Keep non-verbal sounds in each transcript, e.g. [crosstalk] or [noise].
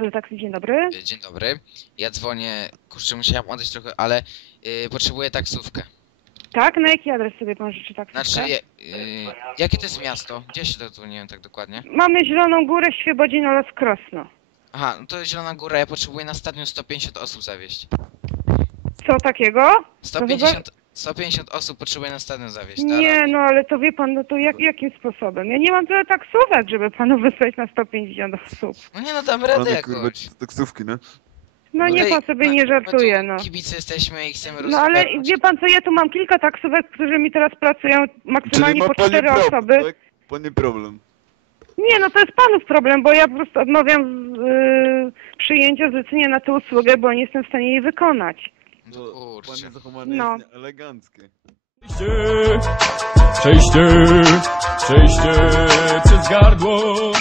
Halo taksi, dzień dobry. Y, Dzień dobry. Ja dzwonię, kurczę, musiałem odejść trochę, ale y, potrzebuję taksówkę. Tak, na jaki adres sobie pan życzy taksówkę? Znaczy, je, y, jakie to jest miasto? Gdzie się dodzwoniłem tak dokładnie? Mamy Zieloną Górę, Świebodzin oraz Krosno. Aha, no to Zielona Góra, ja potrzebuję na stadion 150 osób zawieźć. Co takiego? 150, 150 osób potrzebuję na stadion zawieźć. Nie, no ale to wie pan, no to jak, jakim sposobem? Ja nie mam tyle taksówek, żeby panu [laughs] wysłać na 150 osób. No nie no, dam radę kurwa jakoś. z taksówki, no. No nie, Tutaj- pan sobie nie żartuje, no. Kibice jesteśmy i chcemy No ale wie pan co, ja tu mam kilka taksówek, którzy mi teraz pracują maksymalnie ma po cztery problem, osoby. tak? Pani problem. Nie, no to jest panów problem, bo ja po prostu odmawiam yy, przyjęcia zlecenia na tę usługę, bo nie jestem w stanie jej wykonać. No kurczę. Pani zachowanie No. jest eleganckie. Przejście, przejście przez gardło.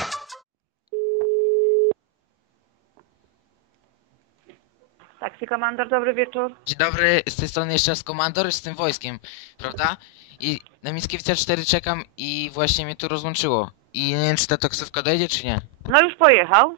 Taksi komandor, dobry wieczór. Dzień dobry, z tej strony jeszcze raz komandor z tym wojskiem, prawda? I na Mickiewicza 4 czekam i właśnie mnie tu rozłączyło. I nie wiem, czy ta taksówka dojdzie, czy nie. No już pojechał.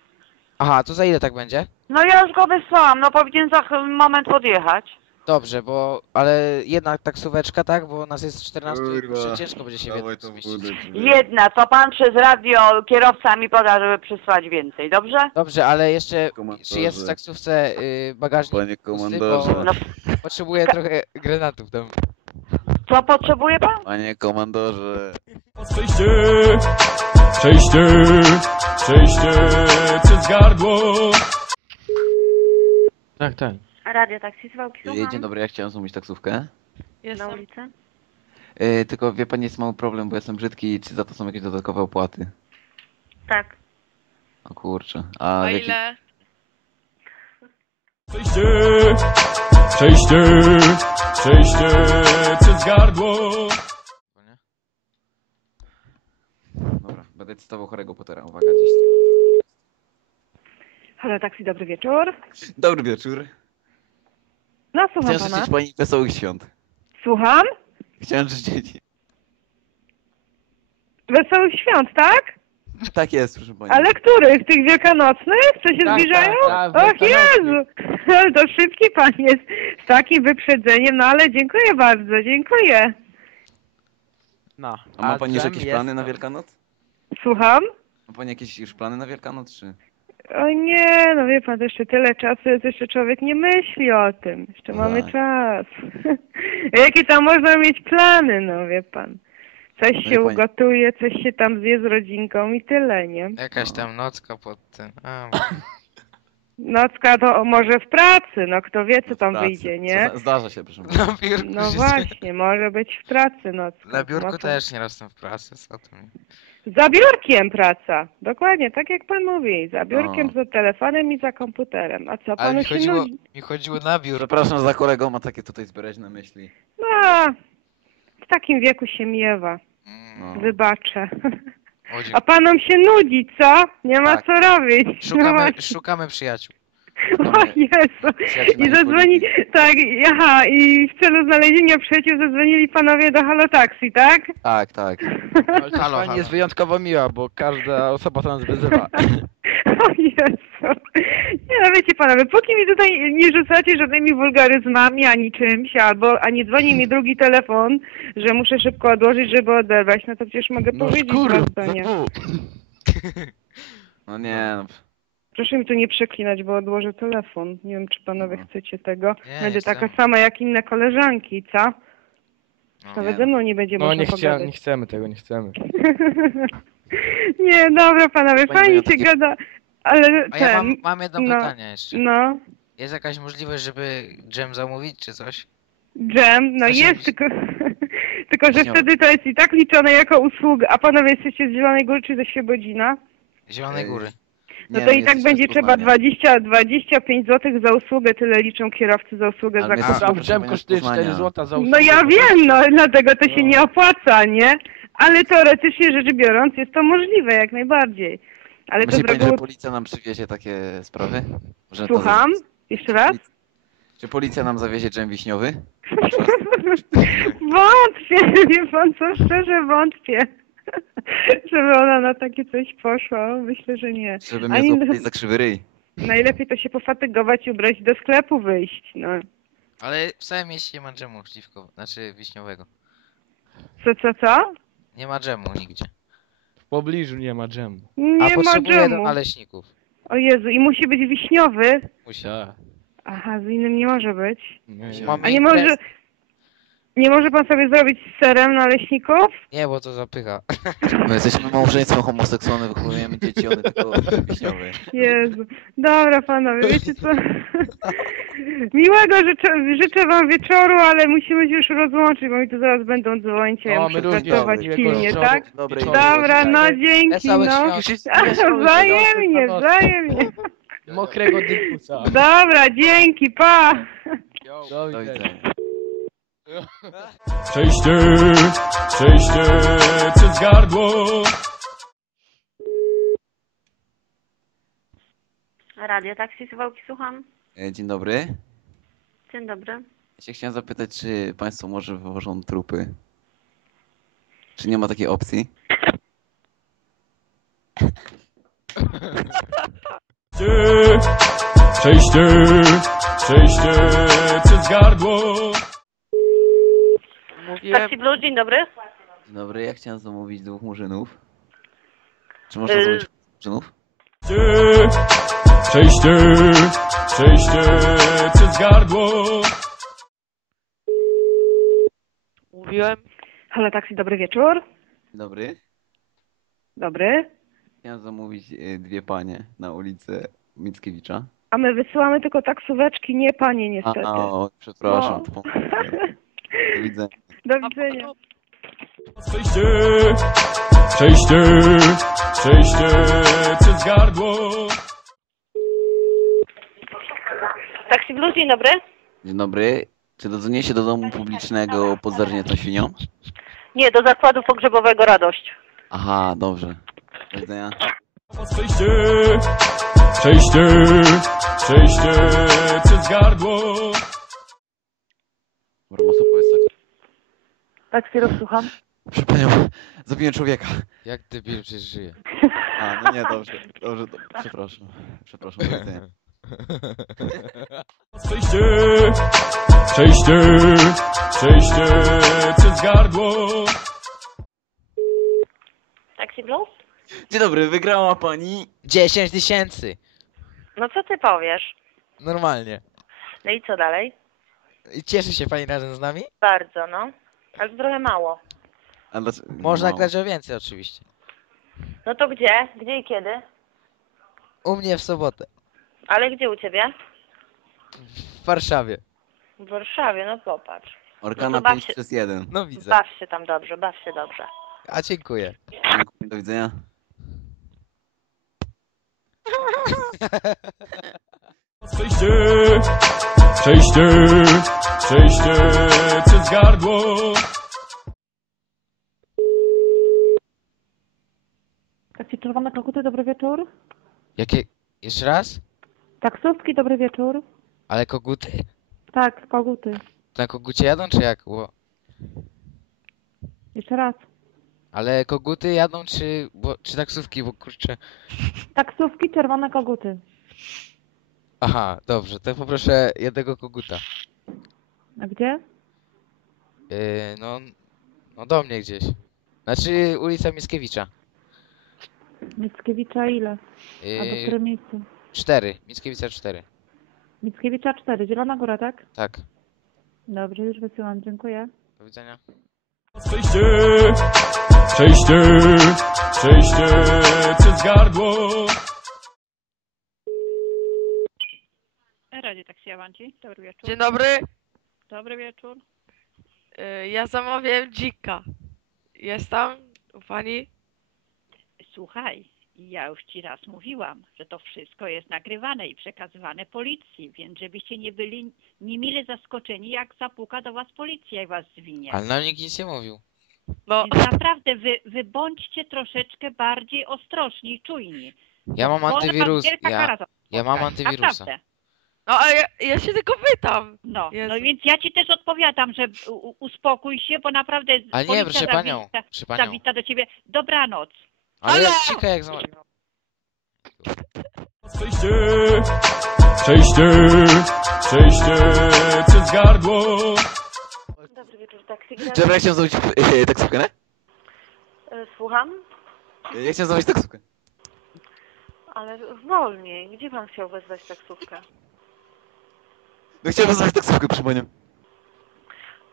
Aha, to za ile tak będzie? No ja już go wysłałam, no powinien za ch- moment podjechać. Dobrze, bo... ale jedna taksóweczka, tak? Bo nas jest 14 i Kurwa. kurczę, ciężko będzie się w Dawaj jedną zmieścić. budę. Jedna, to pan przez radio kierowca mi poda, żeby przysłać więcej, dobrze? Dobrze, ale jeszcze, czy jest w taksówce y, bagażnik Panie pusty, komandorze. bo No, potrzebuję trochę granatów tam. co potrzebuje pan? Panie komandorze. Przejście, przejście przez gardło. Tak, tak. Radio taksi z Wałki, Dzień dobry, ja chciałem zamówić taksówkę. Na ulicę? Yy, tylko wie pani, jest mały problem, bo jestem brzydki i czy za to są jakieś dodatkowe opłaty? Tak. O kurczę. A, w jaki... Przejście, przejście, przejście przez gardło. Nie? Dobra, będę cytował chorego Pottera. Uwaga, gdzieś. Halo taksi, dobry wieczór. Dobry wieczór. No słucham Chciałem pana. życzyć pani wesołych świąt. Słucham? Chciałem życzyć... Wesołych świąt, tak? Tak jest, proszę pani. Ale których? Tych wielkanocnych? Co się Tak, zbliżają? tak, tak, Och wielkanocnych. Jezu! [laughs] Ale to szybki pan jest z takim wyprzedzeniem, no ale dziękuję bardzo, dziękuję. No. A ma pani już jakieś plany na Wielkanoc? Słucham? Ma pani jakieś już plany na Wielkanoc, czy... O nie, no wie pan, to jeszcze tyle czasu jest, jeszcze człowiek nie myśli o tym. Jeszcze mamy Tak. czas. [laughs] Jakie tam można mieć plany, no wie pan. Coś wie się pani- ugotuje, coś się tam zje z rodzinką i tyle, nie? Jakaś tam nocka pod tym. A, Nocka to może w pracy, no kto wie, co tam Pracy. wyjdzie, nie? Zda- Zdarza się, proszę pani. na biurku No się- właśnie, może być w pracy nocka. Na biurku No to- też nieraz jestem w pracy, co tam. Za biurkiem praca. Dokładnie, tak jak pan mówi. Za biurkiem, No. za telefonem i za komputerem. A co, Ale panu mi się chodziło, nudzi? mi chodziło na biuro. Przepraszam za kolego, ma takie tutaj zbereźne myśli. No, w takim wieku się miewa. Mm, No. Wybaczę. [laughs] o, A panom się nudzi, co? Nie ma Tak. co robić. [laughs] No Szukamy, właśnie. szukamy przyjaciół. [laughs] O Jezu. Przyjaciół I na zadzwoni, tak, aha, i w celu znalezienia przyjaciół zadzwonili panowie do Halo Taxi, tak? Tak, tak. [laughs] Ale Halo, pani halo. jest wyjątkowo miła, bo każda osoba to nas wyzywa. O Jezu. Nie no wiecie panowie, póki mi tutaj nie rzucacie żadnymi wulgaryzmami ani czymś, albo ani dzwoni mi drugi telefon, że muszę szybko odłożyć, żeby odebrać, no to przecież mogę No powiedzieć szkur, prosto, nie? No nie, no. Proszę mi tu nie przeklinać, bo odłożę telefon. Nie wiem, czy panowie No. chcecie tego. Nie, Będę taka chcemy. sama jak inne koleżanki, co? No. Nawet Nie. ze mną nie będzie No można nie, pogadać. nie chcemy tego, nie chcemy. [laughs] nie, dobra panowie, Pani fajnie się takie- gada, ale A ja ten... mam, mam jedno no, pytanie jeszcze. No, Jest jakaś możliwość, żeby dżem zamówić, czy coś? dżem, no jest, tylko, [laughs] tylko że wtedy to jest i tak liczone jako usługa. A panowie jesteście z Zielonej Góry czy ze Świebodzina? Zielonej Ej, Góry. No Nie, to i tak będzie trzeba Poznania. 20, 25 zł za usługę, tyle liczą kierowcy za usługę Ale za my A, jesteśmy, kierowcę. proszę Dżem pani, z kosztuje Poznania. 4 zł za No usługę. ja wiem, no dlatego to się No. nie opłaca, nie? Ale teoretycznie rzecz biorąc jest to możliwe jak najbardziej. Ale to Myśli z pani, że policja nam przywiezie takie sprawy? Że to- Słucham? Jeszcze raz? Czy policja nam zawiezie dżem wiśniowy? [laughs] Wątpię, wie pan co, szczerze wątpię. [laughs] Żeby ona na takie coś poszła, myślę, że nie. Żeby mnie Ani- złapali za krzywy ryj. Najlepiej to się pofatygować i ubrać i do sklepu wyjść, no. Ale w całym mieście nie ma dżemu śliwko, znaczy wiśniowego. Co, co, co? Nie ma dżemu nigdzie. W pobliżu nie ma dżemu. A Nie ma potrzebuję dżemu. naleśników. O Jezu, i musi być wiśniowy. Musi. Tak. Aha, z innym nie może być. Mamy A nie może... Nie może pan sobie zrobić z serem naleśników? Nie, bo to zapycha. [laughs] My jesteśmy małżeństwem homoseksualnym, wychowujemy dzieci, one tylko wiśniowe. Jezu. Dobra panowie, wiecie co? [laughs] [laughs] Miłego życzę, życzę wam wieczoru, ale musimy się już rozłączyć, bo mi tu zaraz będą dzwonić, a ja muszę pracować pilnie, tak? Dobrej Dobra, no dzięki, no. [laughs] Wzajemnie, wzajemnie. Mokrego dykusa. Dobra, dzięki, pa! Do widzenia. Przejście, przejście przez gardło. Radio Taksi Suwałki, słucham. E, Dzień dobry. Dzień dobry. Ja się chciałem zapytać, czy państwo może wywożą trupy? Czy nie ma takiej opcji? Przejście, przejście przez gardło. Taksi Blue, dzień dobry. Dzień dobry, ja chciałem zamówić dwóch murzynów. Czy można Y- zamówić murzynów? Przejście, przejście przez gardło. Mówiłem. Halo, taksi, dobry wieczór. Dobry. Dobry. Chciałem zamówić e, dwie panie na ulicę Mickiewicza. A my wysyłamy tylko taksóweczki, nie panie niestety. a, o, przepraszam. No. [laughs] Do widzenia. Do widzenia. Przejście, przejście, przejście przez gardło. Blue, dzień dobry. Dzień dobry. Czy dodzwonię się do domu publicznego pod zarżniętą świnią? Nie, do zakładu pogrzebowego Radość. Aha, dobrze. Do widzenia. Przejście, przejście, przejście przez gardło. Powiedz tak. Taksi rozsłucham. Proszę panią, zabiłem człowieka. Jak debil przecież żyje. A, no nie, dobrze, dobrze, dobrze. przepraszam. Przepraszam, do widzenia. Przejście, przejście, przejście przez gardło. Taksi Blue? Dzień dobry, wygrała pani. 10 tysięcy! No co ty powiesz? Normalnie. No i co dalej? I cieszy się pani razem z nami? Bardzo, no. Ale to trochę mało. A dlaczego- Można mało. grać o więcej oczywiście. No to gdzie? Gdzie i kiedy? U mnie w sobotę. Ale gdzie u ciebie? W Warszawie. W Warszawie, no popatrz. Orkana No to baw 5 się- przez 1. No widzę. Baw się tam dobrze, baw się dobrze. A dziękuję. Dziękuję, do widzenia. Przejście, przejście, przejście przez gardło. Taksi Czerwone Koguty, dobry wieczór. Jakie... Jeszcze raz? Taksówki, dobry wieczór. Ale koguty? Tak, koguty. To na kogucie jadą czy jak? Bo... Jeszcze raz. Ale koguty jadą czy... Bo... czy taksówki, bo kurczę... Taksówki, czerwone koguty. Aha, dobrze, to poproszę jednego koguta. A gdzie? Yy, no... No do mnie gdzieś. Znaczy ulica Mickiewicza. Mickiewicza ile? A do Yy? 4. Mickiewicza 4. Mickiewicza 4, Zielona Góra, tak? Tak. Dobrze, już wysyłam, dziękuję. Do widzenia. Przejście, przejście, przejście przez gardło. Radio Taksi Avanti, dobry wieczór. Dzień dobry. Dobry wieczór. Y, Ja zamawiałem dzika. Jest tam u pani? Słuchaj, ja już ci raz mówiłam, że to wszystko jest nagrywane i przekazywane policji, więc żebyście nie byli niemile zaskoczeni, jak zapuka do was policja i was zwinie. Ale nam nikt nic nie mówił. No, Więc naprawdę wy, wy bądźcie troszeczkę bardziej ostrożni i czujni. Ja mam Może antywirus. wielka Ja, za ja mam antywirusa. Naprawdę. no ale ja, ja się tylko pytam. No, Jezu. no więc ja ci też odpowiadam, że u, uspokój się, bo naprawdę Ale nie, policja proszę panią. zawita, Proszę panią. zawita do ciebie. Dobranoc. Ale Halo! cicho jak zama... Przejście, przejście, przejście przez gardło. Dobry wieczór, taksy. Dobra, ja chciałem zamówić e, taksówkę, nie? E, Słucham? Ja chciałem zamówić taksówkę. Ale wolniej. Gdzie pan chciał wezwać taksówkę? No chciałem zamówić taksówkę, panią.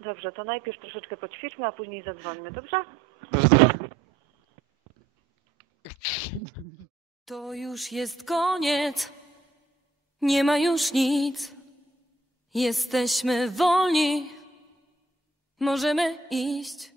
Dobrze, to najpierw troszeczkę poćwiczmy, a później zadzwońmy, dobrze? Dobrze, dobrze. To już jest koniec. Nie ma już nic. Jesteśmy wolni. Możemy iść.